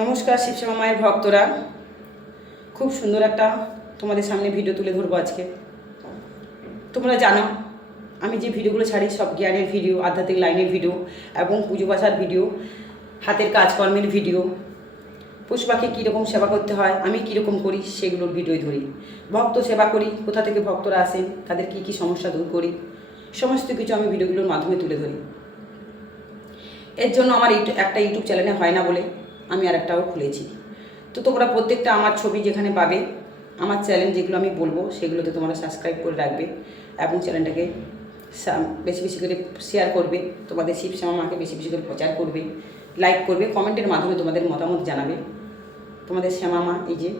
নমস্কার শিবশ্যামা মায়ের ভক্তরা। খুব সুন্দর একটা তোমাদের সামনে ভিডিও তুলে ধরবো আজকে। তোমরা জানো, আমি যে ভিডিওগুলো ছাড়ি সব জ্ঞানের ভিডিও আধ্যাত্মিক লাইনের ভিডিও এবং পুজো বাসার ভিডিও হাতের কাজকর্মের ভিডিও পশু পাখি কীরকম সেবা করতে হয়, আমি কীরকম করি সেগুলোর ভিডিওই ধরি। ভক্ত সেবা করি, কোথা থেকে ভক্তরা আসেন তাদের কী কী সমস্যা দূর করি, সমস্ত কিছু আমি ভিডিওগুলোর মাধ্যমে তুলে ধরি। এর জন্য আমার একটা ইউটিউব চ্যানেলে হয় না বলে আমি আর একটাও খুলেছি। তো তোমরা প্রত্যেকটা আমার ছবি যেখানে পাবে, আমার চ্যানেল যেগুলো আমি বলব, সেগুলোতে তোমরা সাবস্ক্রাইব করে রাখবে এবং চ্যানেলটাকে বেশি বেশি করে শেয়ার করবে। তোমাদের শিব মাকে বেশি বেশি করে প্রচার করবে লাইক করবে কমেন্টের মাধ্যমে তোমাদের মতামত জানাবে। তোমাদের শ্যামা মা, এই যে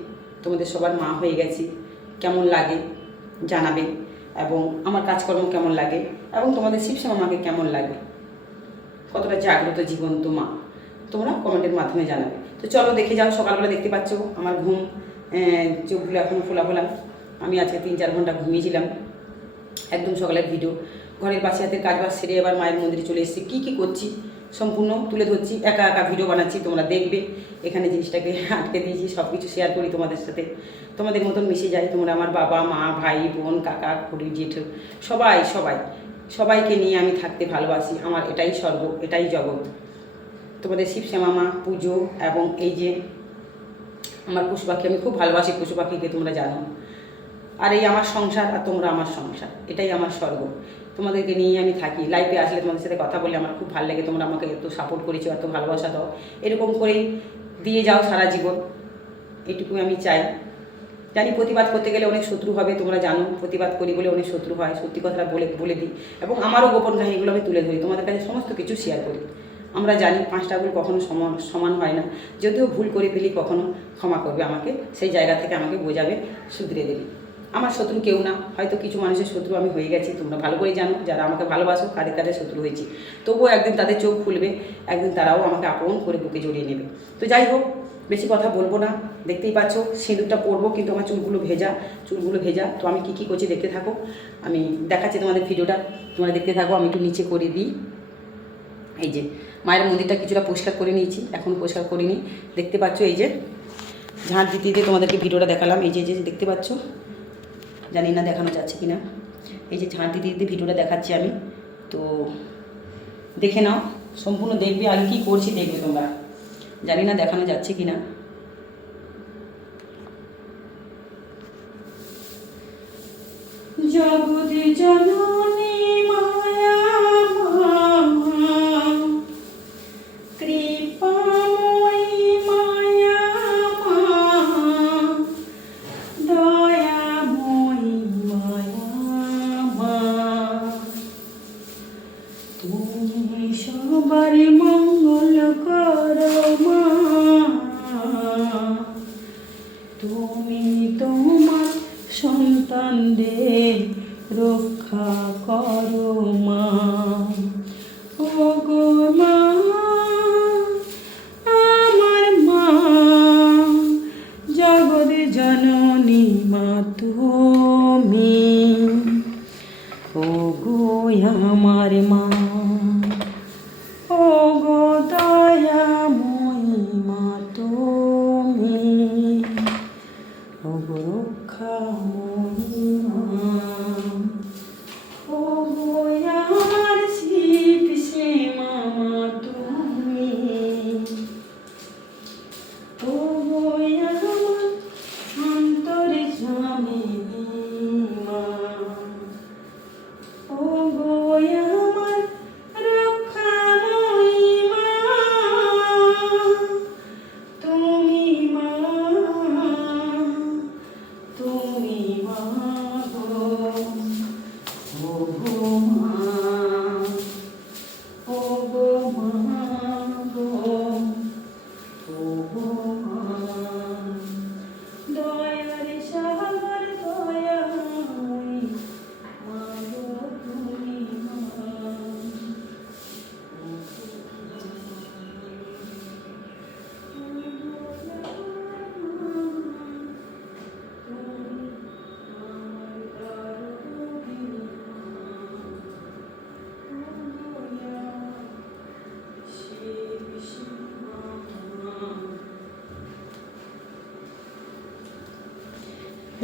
তোমাদের সবার মা হয়ে গেছি, কেমন লাগে জানাবে এবং আমার কাজকর্ম কেমন লাগে এবং তোমাদের শিব মাকে কেমন লাগে? কতটা জাগ্রত জীবন্ত মা। তোমরা কমেন্টের মাধ্যমে জানাবে। তো চলো দেখে যাও, সকালবেলা দেখতে পাচ্ছ আমার ঘুম চোখগুলো এখনও ফোলা ফোলা। আমি আজকে তিন চার ঘণ্টা ঘুমিয়েছিলাম, একদম সকালের ভিডিও ঘরের পাশে হাতে কাজ বাজ সেরে এবার মায়ের মন্দিরে চলে এসেছি। কী কী করছি? সম্পূর্ণ তুলে ধরছি, একা একা ভিডিও বানাচ্ছি, তোমরা দেখবে। এখানে জিনিসটাকে আটকে দিয়েছি সব কিছু শেয়ার করি তোমাদের সাথে। তোমাদের মতন মিশে যাই, তোমরা আমার বাবা, মা, ভাই, বোন, কাকা, খুড়ি, জেঠু, সবাই সবাই। সবাইকে নিয়ে আমি থাকতে ভালোবাসি, আমার এটাই স্বর্গ, এটাই জগৎ। তোমাদের শিব শ্যামা পুজো এবং এই যে আমার পশু পাখি, আমি খুব ভালোবাসি পশু পাখিকে, তোমরা জানো। আর এই আমার সংসার আর তোমরা আমার সংসার, এটাই আমার স্বর্গ। তোমাদেরকে নিয়ে আমি থাকি। লাইফে আসলে তোমাদের সাথে কথা বলে আমার খুব ভালো লাগে, তোমরা আমাকে এত সাপোর্ট করেছ, এত ভালোবাসা দাও। এরকম করেই দিয়ে যাও সারা জীবন। এটুকুই আমি চাই। জানি প্রতিবাদ করতে গেলে অনেক শত্রু হবে, তোমরা জানো। প্রতিবাদ করি বলে অনেক শত্রু হয়, সত্যি কথাটা বলে বলে দিই। এবং আমারও গোপন কাহিনীগুলো আমি তুলে ধরি, তোমাদের কাছে সমস্ত কিছু শেয়ার করি। আমরা জানি পাঁচটা ভুল কখনো সমান সমান হয় না। যদিও ভুল করে ফেলি, কখনো ক্ষমা করবে আমাকে। সেই জায়গা থেকে আমাকে বোঝাবে শুধরে দেবে। আমার শত্রু কেউ না। হয়তো কিছু মানুষের শত্রু আমি হয়ে গেছি, তোমরা ভালো করে জানো। যারা আমাকে ভালোবাসো, কাদের কাদের শত্রু হয়েছি। তবুও একদিন তাদের চোখ খুলবে, একদিন তারাও আমাকে আপন করে বুকে জড়িয়ে নেবে। তো যাই হোক, বেশি কথা বলব না। দেখতেই পাচ্ছ, সিঁদুরটা পরবো, কিন্তু আমার চুলগুলো ভেজা চুলগুলো ভেজা। তো আমি কী কী করছি, দেখতে থাকো। আমি দেখাচ্ছি তোমাদের ভিডিওটা। তোমরা দেখতে থাকো, আমি একটু নিচে করে দিই। এই যে মায়ের মন্দিরটা কিছুটা পরিষ্কার করে নিয়েছি, এখন পরিষ্কার করিনি। দেখতে পাচ্ছ এই যে ঝাঁট দিতে দিতে তোমাদেরকে ভিডিওটা দেখালাম। এই যে যে দেখতে পাচ্ছ? জানি না দেখানো যাচ্ছে কি না এই যে ঝাঁট দিতে দিতে ভিডিওটা দেখাচ্ছি আমি। তো দেখে নাও, সম্পূর্ণ দেখবে আগে কী করছি দেখবে তোমরা। জানি না দেখানো যাচ্ছে কি না জগতে জননী সবার মঙ্গল কর তুমি তোমার সন্তানদের রক্ষা করো মা। ও গো মা, আমার মা, জগৎ জননী মা তুমি। ও গো আমার মা।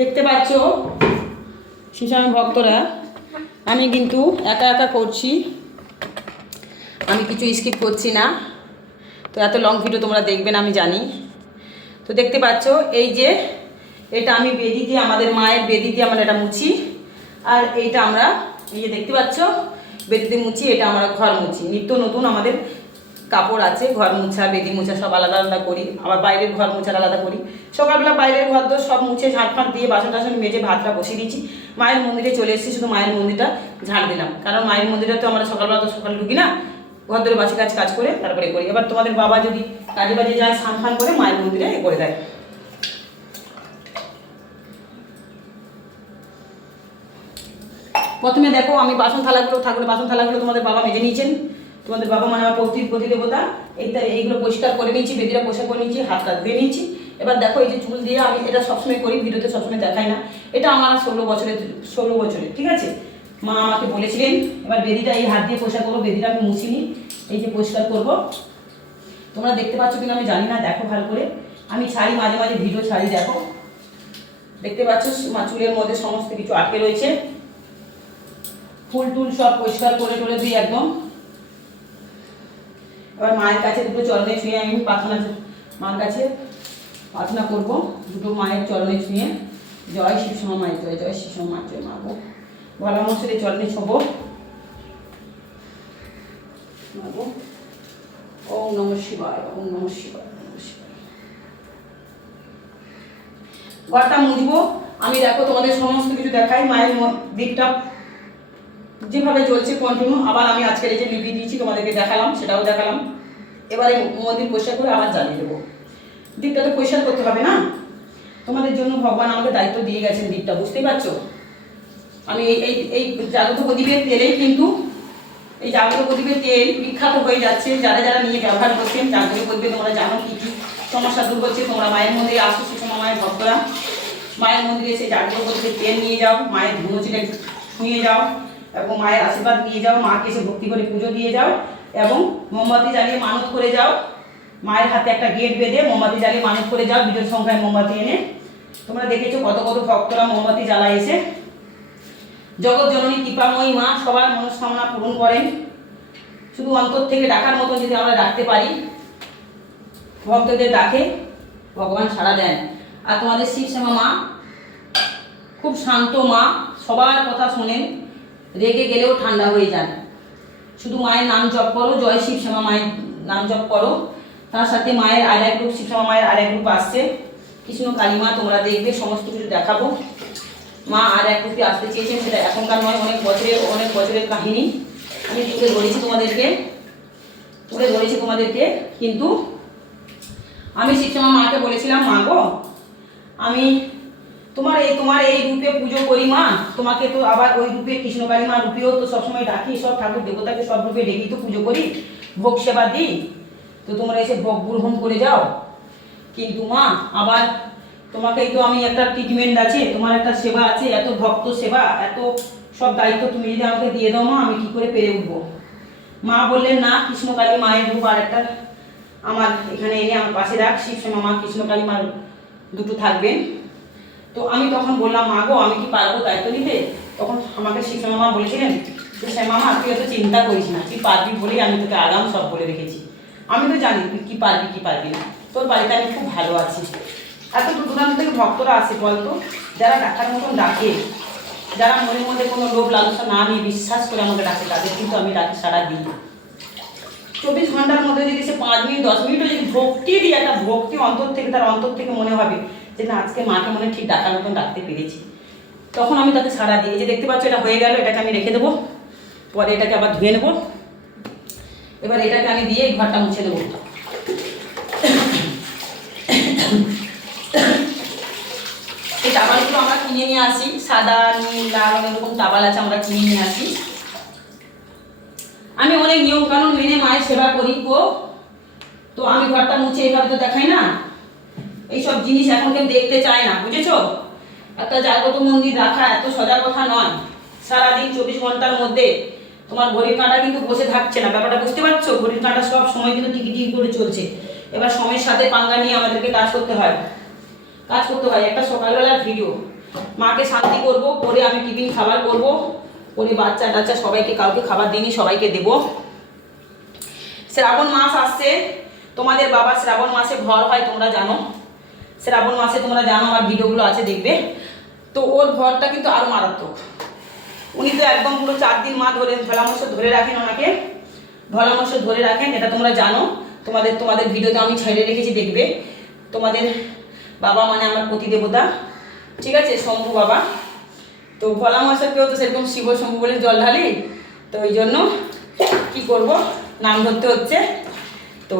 দেখতে পাচ্ছ? শিশাম ভক্তরা, আমি কিন্তু একা একা করছি। আমি কিছু স্কিপ করছি না। তো এত লং ভিডিও তোমরা দেখবে না, আমি জানি। তো দেখতে পাচ্ছ, এই যে এটা আমি বেদি দিয়ে, আমাদের মায়ের বেদি দিয়ে আমরা এটা মুছি। আর এইটা আমরা, এই যে দেখতে পাচ্ছ বেদি দিয়ে মুছি, এটা আমরা ঘর মুছি। নিত্য নতুন আমাদের কাপড় আছে, ঘর মুছা, বেদি মুছা, সব আলাদা আলাদা করি। আবার বাইরের ঘর মুছার আলাদা করি। সকালবেলা বাইরের ঘর তো সব মুছে ঝাঁট ফাঁট দিয়ে বাসন টাসন মেজে ভাতটা বসিয়ে দিয়েছি। মায়ের মন্দিরে চলে এসেছি, শুধু মায়ের মন্দিরটা ঝাঁট দিলাম। কারণ মায়ের মন্দিরে তো আমরা সকালবেলা তো সকাল ঢুকি না। ঘর ধরে বাসি কাজ কাজ করে তারপরে করি। এবার তোমাদের বাবা যদি কাজে বাজে যায়, স্নান ফান করে মায়ের মন্দিরে করে দেয়। প্রথমে দেখো আমি বাসন থালাগুলো, ঠাকুরের বাসন থালাগুলো তোমাদের বাবা মেজে নিয়েছেন। তোমাদের বাবা মানে আমার প্রতি প্রতি দেবতা এইটা এইগুলো পরিষ্কার করে নিয়েছি, বেদিরা পরিষ্কার করে নিয়েছি হাতটা ধুয়ে নিয়েছি। এবার দেখো এই যে চুল দিয়ে আমি এটা সবসময় করি, ভিডিওতে সবসময় দেখাই না। এটা আমার ষোলো বছরের ষোলো বছরের, ঠিক আছে? মা আমাকে বলেছিলেন, এবার বেদিটা এই হাত দিয়ে পরিষ্কার করব বেদিটা আমি মুছিনি, এই যে পরিষ্কার করব। তোমরা দেখতে পাচ্ছ কিনা আমি জানি না, দেখো ভালো করে। আমি ছাড়ি, মাঝে মাঝে ভিডিও ছাড়ি, দেখো। দেখতে পাচ্ছ মা চুলের মধ্যে সমস্ত কিছু আটকে রয়েছে। ফুল টুল সব পরিষ্কার করে টরে দিই একদম। এবার মায়ের কাছে দুটো চরণে ছুঁয়ে আমি প্রার্থনা মার কাছে প্রার্থনা করব। দুটো মায়ের চরণে ছুঁয়ে। জয় শিবসমা মায়ের জয় জয় শিবসমা মায়ের জয় মাগো গলা মশলে চরণে ছোবো। ওম নম শিবায়, ওম নম শিবায় ঘরটা মুছবো। আমি দেখো তোমাদের সমস্ত কিছু দেখাই। মায়ের দিকটা যেভাবে চলছে কন্টিনিউ আবার আমি আজকের এই যে লিপি দিয়েছি, তোমাদেরকে দেখালাম, সেটাও দেখালাম। এবারে মন্দির পরিষ্কার করে আবার জ্বালিয়ে দেবো। দিকটা তো পরিষ্কার করতে হবে না? তোমাদের জন্য ভগবান আমাকে দায়িত্ব দিয়ে গেছেন দিকটা বুঝতেই পারছ? আমি এই এই জাগত প্রদীপের তেলেই কিন্তু, এই জাগত প্রদীপের তেল বিখ্যাত হয়ে যাচ্ছে। যারা যারা নিয়ে ব্যবহার করছেন জাগত প্রদীপে তোমরা জানো কী কী সমস্যা দূর করছে তোমরা মায়ের মন্দিরে আসো সুষমা মায়ের ভক্তরা। মায়ের মন্দিরে এসে জাগত প্রদীপের তেল নিয়ে যাও, মায়ের ধুনো চিলে ছুঁয়ে যাও। এবং মায়ের আশীর্বাদ নিয়ে যাও, মাকে এসে ভক্তি করে পুজো দিয়ে যাও এবং মোমবাতি জ্বালিয়ে মানত করে যাও। মায়ের হাতে একটা গেট বেঁধে মোমবাতি জ্বালিয়ে মানত করে যাও, বিজয় সংখ্যায় মোমবাতি এনে। তোমরা দেখেছ কত কত ভক্তরা মোমবাতি জ্বালায় এসে। জগৎ জননী কৃপাময়ী মা সবার মনস্কামনা পূরণ করেন। শুধু অন্তর থেকে ডাকার মতো যদি আমরা ডাকতে পারি, ভক্তদের ডাকে, ভগবান সাড়া দেন। আর তোমাদের শিবশ্যামা মা, খুব শান্ত মা, সবার কথা শোনেন। রেগে গেলেও ঠান্ডা হয়ে যান। শুধু মায়ের নাম জপ করো, জয় শিবশ্যামা মায়ের নাম জপ করো। তার সাথে মায়ের আর এক গ্রুপ শিবশ্যামা মায়ের আর এক গ্রুপ আসছে। কৃষ্ণ কালীমা তোমরা দেখবে, সমস্ত কিছু দেখাবো। মা আর এক রূপে আসতে চেয়েছেন, সেটা এখনকার নয়, অনেক বছরের অনেক বছরের কাহিনী। আমি তুলে ধরেছি তোমাদেরকে, তুলে ধরেছি তোমাদেরকে, কিন্তু আমি শিবশ্যামা মাকে বলেছিলাম, মা গো, আমি তোমার এই তোমার এই রূপে পুজো করি মা, তোমাকে তো আবার ওই রূপে কৃষ্ণকালী মা রূপেও তো সবসময় ডাকি, সব ঠাকুর দেবতাকে সব রূপে ডেকেই তো পুজো করি, ভোগ সেবা দিই। তো তোমরা এসে ভোগ গ্রহণ করে যাও। কিন্তু মা, আবার তোমাকেই তো আমি একটা ট্রিটমেন্ট আছে, তোমার একটা সেবা আছে, এত ভক্ত সেবা, এত সব দায়িত্ব তুমি যদি আমাকে দিয়ে দাও মা, আমি কি করে পেরে উঠবো? মা বললেন, না, কৃষ্ণকালী মায়ের রূপ আর একটা আমার এখানে এনে আমার পাশে রাখ শিবশ্যামা মা কৃষ্ণকালী মার দুটো থাকবেন। তো আমি তখন বললাম, মা গো, আমি কি পারব দায়িত্ব নিতে? তখন আমাকে শিবশ্যামা মা বলেছিলেন যে শ্যামা মা তুই এত চিন্তা করিস না, তুই পারবি বলেই আমি তোকে আগাম সব বলে রেখেছি। আমি তো জানি তুই কি পারবি, কী পারবি না। তোর বাড়িতে আমি খুব ভালো আছি। এত দূর দূরান্ত থেকে ভক্তরা আসে বলতো, যারা ডাকার মতন ডাকে, যারা মনের মধ্যে কোনো লোভ লালসা না নিয়ে বিশ্বাস করে আমাকে ডাকে, তাদের কিন্তু আমি ডাকে সারা দিই চব্বিশ ঘণ্টার মধ্যে যদি সে পাঁচ মিনিট, দশ মিনিটও যদি ভক্তি দিই একটা ভক্তি অন্তর থেকে, তার অন্তর থেকে মনে হবে যে না, আজকে মাকে মনে ঠিক ডাকার মতন ডাকতে পেরেছি। তখন আমি তাকে সারা দিই। যে দেখতে পাচ্ছ, এটা হয়ে গেল, এটাকে আমি রেখে দেবো। পরে এটাকে আবার ধুয়ে নেব। এবার এটাকে আমি দিয়ে ঘরটা মুছে দেবো। এই টাবালগুলো আমরা কিনে নিয়ে আসি। সাদা, নীল, লাল, অনেক রকম টাবাল আছে আমরা কিনে নিয়ে আসি। আমি অনেক নিয়ম কানুন মেনে মায়ের সেবা করি গো। তো আমি ঘরটা মুছে এইভাবে তো দেখাই না। এইসব জিনিস এখন কেউ দেখতে চায় না, বুঝেছ? একটা জাগ্রত মন্দির রাখা এত সজার কথা নয়। সারাদিন চব্বিশ ঘণ্টার মধ্যে তোমার ঘড়ির কাঁটা কিন্তু বসে থাকছে না, ব্যাপারটা বুঝতে পারছ? ঘড়ির কাঁটা সব সময় কিন্তু টিকি টিকি করে চলছে। এবার সময়ের সাথে পাঙ্গা নিয়ে আমাদেরকে কাজ করতে হয়। কাজ করতে হয়, একটা সকালবেলার ভিডিও মাকে শান্তি করব, করে আমি টিফিন, খাবার করব। পরে বাচ্চা টাচ্চা সবাইকে, কাউকে খাবার দিনই সবাইকে দেবো। শ্রাবণ মাস আসছে, তোমাদের বাবা শ্রাবণ মাসে ভর হয়, তোমরা জানো। শ্রাবণ মাসে তোমরা জানো আমার ভিডিওগুলো আছে, দেখবে। তো ওর ভরটা কিন্তু আরও মারাত্মক। উনি তো একদম পুরো চার দিন মা ধরে ভোলামশ ধরে রাখেন ওনাকে। ভোলামশ ধরে রাখেন, এটা তোমরা জানো। তোমাদের তোমাদের ভিডিওতে আমি ছেড়ে রেখেছি, দেখবে। তোমাদের বাবা মানে আমার প্রতিদেবতা ঠিক আছে, শম্ভু বাবা। তো ভোলা মশাকেও তো সেরকম শিব শম্ভু বলে জল ঢালি। তো ওই জন্য কি করব? নাম ধরতে হচ্ছে। তো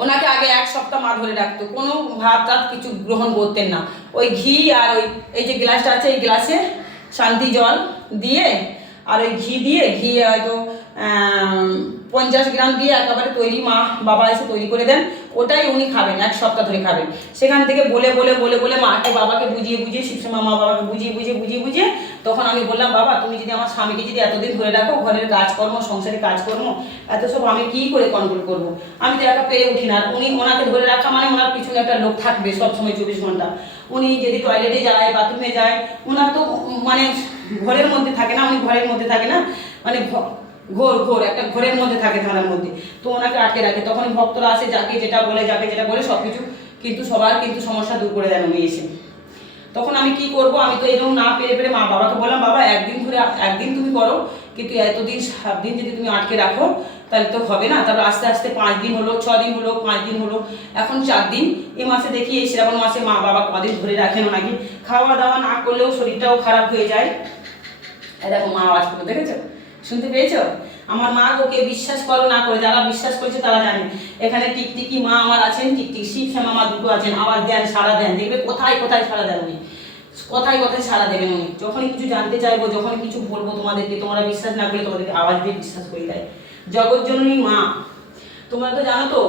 ওনাকে আগে এক সপ্তাহ মা ধরে রাখতো। কোনো ভাত টাত কিছু গ্রহণ করতেন না। ওই ঘি আর ওই এই যে গ্লাসটা আছে, এই গ্লাসে শান্তি জল দিয়ে আর ওই ঘি দিয়ে ঘি হয়তো পঞ্চাশ গ্রাম দিয়ে একেবারে তৈরি মা, বাবা এসে তৈরি করে দেন। ওটাই উনি খাবেন, এক সপ্তাহ ধরে খাবেন। সেখান থেকে বলে বলে বলে বলে মাকে, বাবাকে বুঝিয়ে বুঝিয়ে শিবসমা মা বাবাকে বুঝিয়ে বুঝিয়ে বুঝিয়ে বুঝিয়ে তখন আমি বললাম, বাবা, তুমি যদি আমার স্বামীকে যদি এতদিন ধরে রাখো, ঘরের কাজকর্ম, সংসারের কাজকর্ম, এত সব আমি কি করে কন্ট্রোল করব? আমি তো একা পেরে উঠি না। উনি ওনাকে ধরে রাখা মানে ওনার পিছনে একটা লোক থাকবে সবসময় চব্বিশ ঘণ্টা। উনি যদি টয়লেটে যায় বাথরুমে যায় ওনার তো মানে ঘরের মধ্যে থাকে না, উনি ঘরের মধ্যে থাকে না মানে ঘোর ঘোর, একটা ঘোরের মধ্যে থাকে থানার মধ্যে। তো ওনাকে আটকে রাখে। তখন ভক্তরা আসে, যাকে যেটা বলে, যাকে যেটা বলে সব কিছু কিন্তু সবার কিন্তু সমস্যা দূর করে দেন উনি এসে। তখন আমি কি করব? আমি তো এরকম না পেরে পেরে মা, বাবাকে বললাম, বাবা, একদিন ধরে, একদিন তুমি করো, কিন্তু এতদিন সাত দিন যদি তুমি আটকে রাখো, তাহলে তো হবে না। তারপর আস্তে আস্তে পাঁচ দিন হলো, ছ দিন হলো, পাঁচ দিন হলো, এখন চার দিন। এ মাসে দেখি, এই শ্রাবণ মাসে মা, বাবা কদিন ধরে রাখেন ওনাকে খাওয়া দাওয়া না করলেও শরীরটাও খারাপ হয়ে যায়। দেখো, মা আওয়াজ করে দেখেছ? শুনতে পেয়েছ? আমার মা ওকে বিশ্বাস করো না করে, যারা বিশ্বাস করেছে তারা জানে। এখানে টিকটিকি মা আমার আছেন, টিকটিক শিব শ্যামা মা দুটো আছেন, আবার দেন সারা দেন। দেখবে কোথায় কোথায় সারা দেন উনি? কোথায় কোথায় সারা দেবেন উনি? যখনই কিছু জানতে চাইব যখন কিছু বলব তোমাদেরকে, তোমরা বিশ্বাস না করলে তোমাদেরকে আওয়াজ দিয়ে বিশ্বাস করে দেয়। জগৎ জননী মা, তোমরা তো জানো তো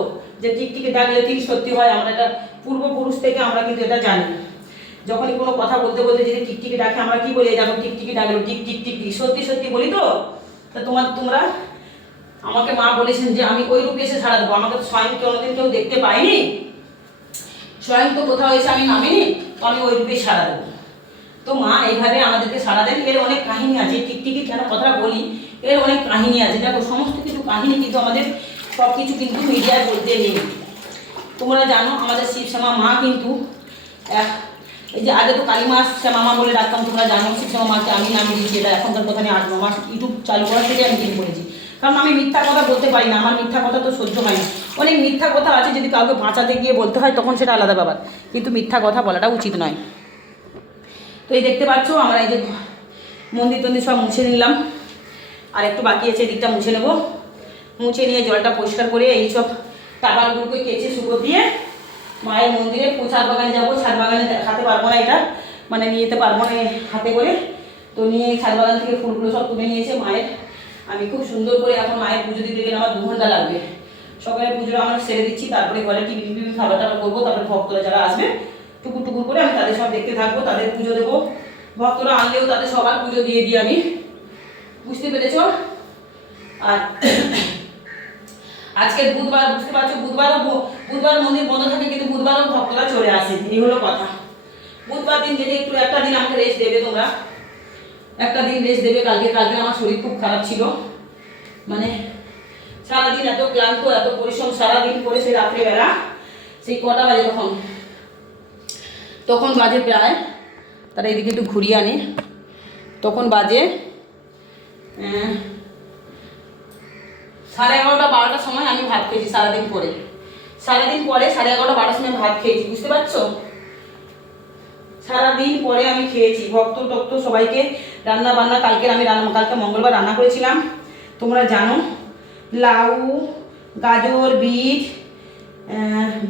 যে টিকটিকি ডাকলে ঠিক সত্যি হয়, আমরা এটা পূর্বপুরুষ থেকে আমরা কিন্তু এটা জানি। যখনই কোনো কথা বলতে বলতে যদি টিকটিকি ডাকে, আমরা কি বলি? দেখো, টিকটিকি ডাকলো টিক টিক টিক। সত্যি সত্যি বলি তো? তা তোমার, তোমরা আমাকে মা বলেছেন যে আমি ওই রূপে এসে ছাড়া দেবো। আমাকে স্বয়ং কোনোদিন কেউ দেখতে পাইনি স্বয়ং তো কোথাও এসে আমি নামিনি, তো আমি ওই রূপে সাড়া দেবো। তো মা এইভাবে আমাদেরকে সাড়া দেন। এর অনেক কাহিনী আছে, টিকটিকি কেন কথা বলি, এর অনেক কাহিনী আছে। দেখো, সমস্ত কিছু কাহিনী কিন্তু আমাদের সব কিছু কিন্তু মিডিয়ায় বলতে নেই। তোমরা জানো, আমাদের শিব শ্যামা মা কিন্তু এক এই যে আগে তো কালী মা শ্যামা মা বলে ডাকতাম, তোমরা জানো, শিব শ্যামা মাকে আমি নাম দিয়েছি, এটা এখনকার কথা নিয়ে আট মাস ইউটিউব চালু করার থেকে আমি দিন করেছি কারণ আমি মিথ্যা কথা বলতে পারি না, আমার মিথ্যা কথা তো সহ্য হয় না। অনেক মিথ্যা কথা আছে, যদি কাউকে বাঁচাতে গিয়ে বলতে হয়, তখন সেটা আলাদা ব্যাপার। কিন্তু মিথ্যা কথা বলাটা উচিত নয়। তো এই দেখতে পাচ্ছ, আমরা এই যে মন্দির টন্দির সব মুছে নিলাম। আর একটু বাকি আছে এদিকটা মুছে নেব। মুছে নিয়ে জলটা পরিষ্কার করে এই সব টাকালগুলোকে কেচে শুকো দিয়ে মায়ের মন্দিরে ছাদ বাগানে যাব, ছাদ বাগানে দেখাতে পারব না এটা। মানে নিয়ে যেতে পারব না হাতে করে। তো নিয়ে ছাদ বাগান থেকে ফুলগুলো সব তুলে নিয়েছে মায়ের, আমি খুব সুন্দর করে এখন মায়ের পুজো দিতে গেলে আমার দু ঘণ্টা লাগবে। সকালে পুজোটা আমরা সেরে দিচ্ছি, তারপরে ঘরে টিফিন টিফিন খাবার টাবার করব, তারপরে ভক্তরা যারা আসবে, টুকুর টুকুর করে আমি তাদের সব দেখতে থাকব, তাদের পুজো দেবো। ভক্তরা আনলেও তাদের সবার পুজো দিয়ে দিই আমি। বুঝতে পেরেছ? আর আজকে বুধবার, বুঝতে পারছ? বুধবারও বুধবার মন্দির বন্ধ থাকে, কিন্তু বুধবারও ভক্তরা চলে আসে। এই হলো কথা। বুধবার দিন যদি একটু, একটা দিন আমাকে রেস্ট দেবে তোমরা। একটা দিন রেস্ট দেবে। কালকে কালকে আমার শরীর খুব খারাপ ছিল। মানে সারাদিন এত ক্লান্ত, এত পরিশ্রম, সারাদিন করে সেই রাত্রেবেলা। সেই কটা বাজে তখন। তখন বাজে প্রায়, তারা এদিকে একটু ঘুরিয়ে আনে। তখন বাজে সাড়ে এগারোটা, বারোটার সময় আমি ভাত খেয়েছি, সারাদিন পরে। সারাদিন পরে সাড়ে এগারোটা, বারোটার সময় ভাত খেয়েছি, বুঝতে পারছ? সারাদিন পরে আমি খেয়েছি। ভক্ত, টক্ত সবাইকে রান্না বান্না, কালকে আমি রান্না, কালকে মঙ্গলবার রান্না করেছিলাম। তোমরা জানো, লাউ, গাজর, বিট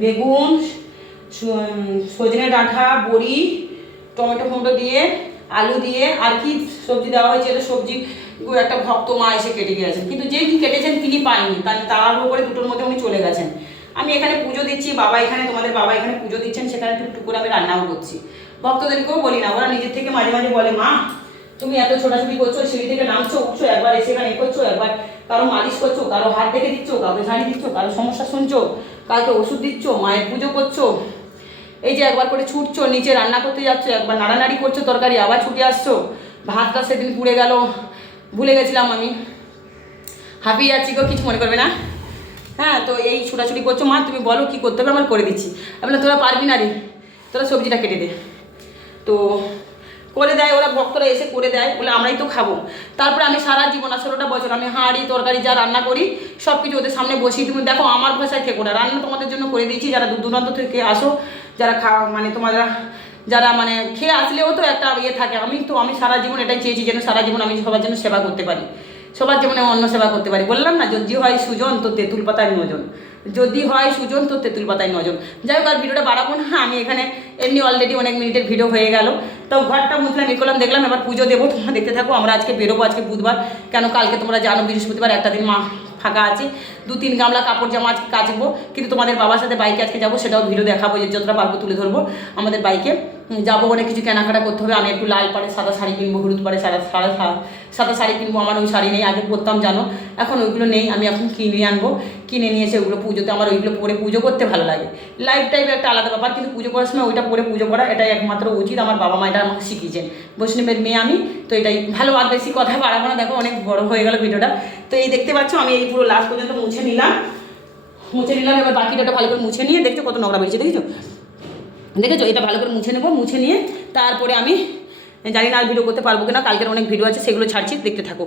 বেগুন সজনে ডাঁটা বড়ি, টমেটো, ফমেটো দিয়ে, আলু দিয়ে, আর কি সবজি দেওয়া হয়েছে, এটা সবজি একটা ভক্ত মা এসে কেটে গিয়েছেন কিন্তু যে কেটেছেন তিনি পাননি। তার তাড়াহুড়ো করে দুটোর মধ্যে উনি চলে গেছেন। আমি এখানে পুজো দিচ্ছি, বাবা এখানে, তোমাদের বাবা এখানে পুজো দিচ্ছেন, সেখানে টুকটুক করে আমি রান্নাও করছি। ভক্তদেরকেও বলি না, ওরা নিজের থেকে মাঝে মাঝে বলে, মা, তুমি এত ছোটাছুটি করছ, সিঁড়ি থেকে নামছো, উঠছো, একবার এসে এখানে করছ, একবার কারও মালিশ করছ, কারও হাত দেখে দিচ্ছ, কাউকে ঝাড়ি দিচ্ছ, কারও সমস্যা শুনছো, কাউকে ওষুধ দিচ্ছ, মায়ের পুজো করছ, এই যে একবার করে ছুটছো, নিচে রান্না করতে যাচ্ছ, একবার নাড়ানাড়ি করছ, তরকারি আবার ছুটে আসছো ভাতটা সেদিন পুড়ে গেল ভুলে গেছিলাম আমি। হাঁপিয়ে যাচ্ছি গো, কিছু মনে করবে না। হ্যাঁ তো এই ছোটাছুটি করছ, মা, তুমি বলো কি করতে হবে, আমার করে দিচ্ছি। আমি তোরা পারবি না রে, তোরা সবজিটা কেটে দে। তো করে দেয়, ওরা ভক্তরা এসে করে দেয়, বলে আমরাই তো খাব। তারপরে আমি সারা জীবন ষোলোটা বছর, আমি হাঁড়ি, তরকারি, যা রান্না করি সব কিছু ওদের সামনে বসিয়ে তুমি দেখো, আমার ভাষায় খেকো না, রান্না তোমাদের জন্য করে দিয়েছি। যারা দূর দূরান্ত থেকে আসো, যারা খা মানে তোমরা যারা মানে খেয়ে আসলেও তো একটা ইয়ে থাকে। আমি তো, আমি সারা জীবন এটাই চেয়েছি যেন সারা জীবন আমি সবার জন্য সেবা করতে পারি। সবার জীবনে অন্ন সেবা করতে পারি। বললাম না, যদি হয় সুজন, তো তেঁতুল পাতায় নজন। যদি হয় সুজন, তো তেঁতুল পাতায় নজন। যাই হোক, আর ভিডিওটা বাড়াবো না, আমি এখানে এমনি অলরেডি অনেক মিনিটের ভিডিও হয়ে গেল। তো ঘরটা মুছলাম এ করলাম, দেখলাম এবার পুজো দেবো। তোমরা দেখতে থাকো, আমরা আজকে বেরোবো আজকে বুধবার। কেন কালকে তোমরা জানো, বৃহস্পতিবার একটা দিন মা ফাঁকা আছে। দু তিন গামলা কাপড় জামা আজকে কাচবো। কিন্তু তোমাদের বাবার সাথে বাইকে আজকে যাব, সেটাও ভিডিও দেখাবো, যে যতটা পারব তুলে ধরবো আমাদের বাইকে যাব অনেক কিছু কেনাকাটা করতে হবে। আমি একটু লাল পাড়ে, সাদা শাড়ি কিনবো, হলুদ পাড়ে, সাদা সাদা সাদা শাড়ি কিনবো। আমার ওই শাড়ি নেই, আগে পরতাম, জানো? এখন ওইগুলো নেই, আমি এখন কিনে আনব। কিনে নিয়ে এসে ওইগুলো পুজোতে আমার ওইগুলো পরে পুজো করতে ভালো লাগে। লাইফ টাইপের একটা আলাদা ব্যাপার, কিন্তু পুজো করার সময় ওইটা পরে পুজো করা, এটাই একমাত্র উচিত। আমার বাবা মা এটা আমাকে শিখিয়েছেন। বৈষ্ণবের মেয়ে আমি, তো এটাই। ভালো আর বেশি কথা বাড়াবো না। দেখো, অনেক বড় হয়ে গেল ভিডিওটা। তো এই দেখতে পাচ্ছ, আমি এই পুরো লাস্ট পর্যন্ত মুছে নিলাম। মুছে নিলাম, এবার বাকিটা ভালো করে মুছে নিয়ে দেখছ কত নোংরা বেরিয়েছে, দেখেছ? দেখেছ? এটা ভালো করে মুছে নেব, মুছে নিয়ে তারপরে আমি জানি না আর ভিডিও করতে পারব কিনা, কালকের অনেক ভিডিও আছে, সেগুলো ছাড়ছি, দেখতে থাকো।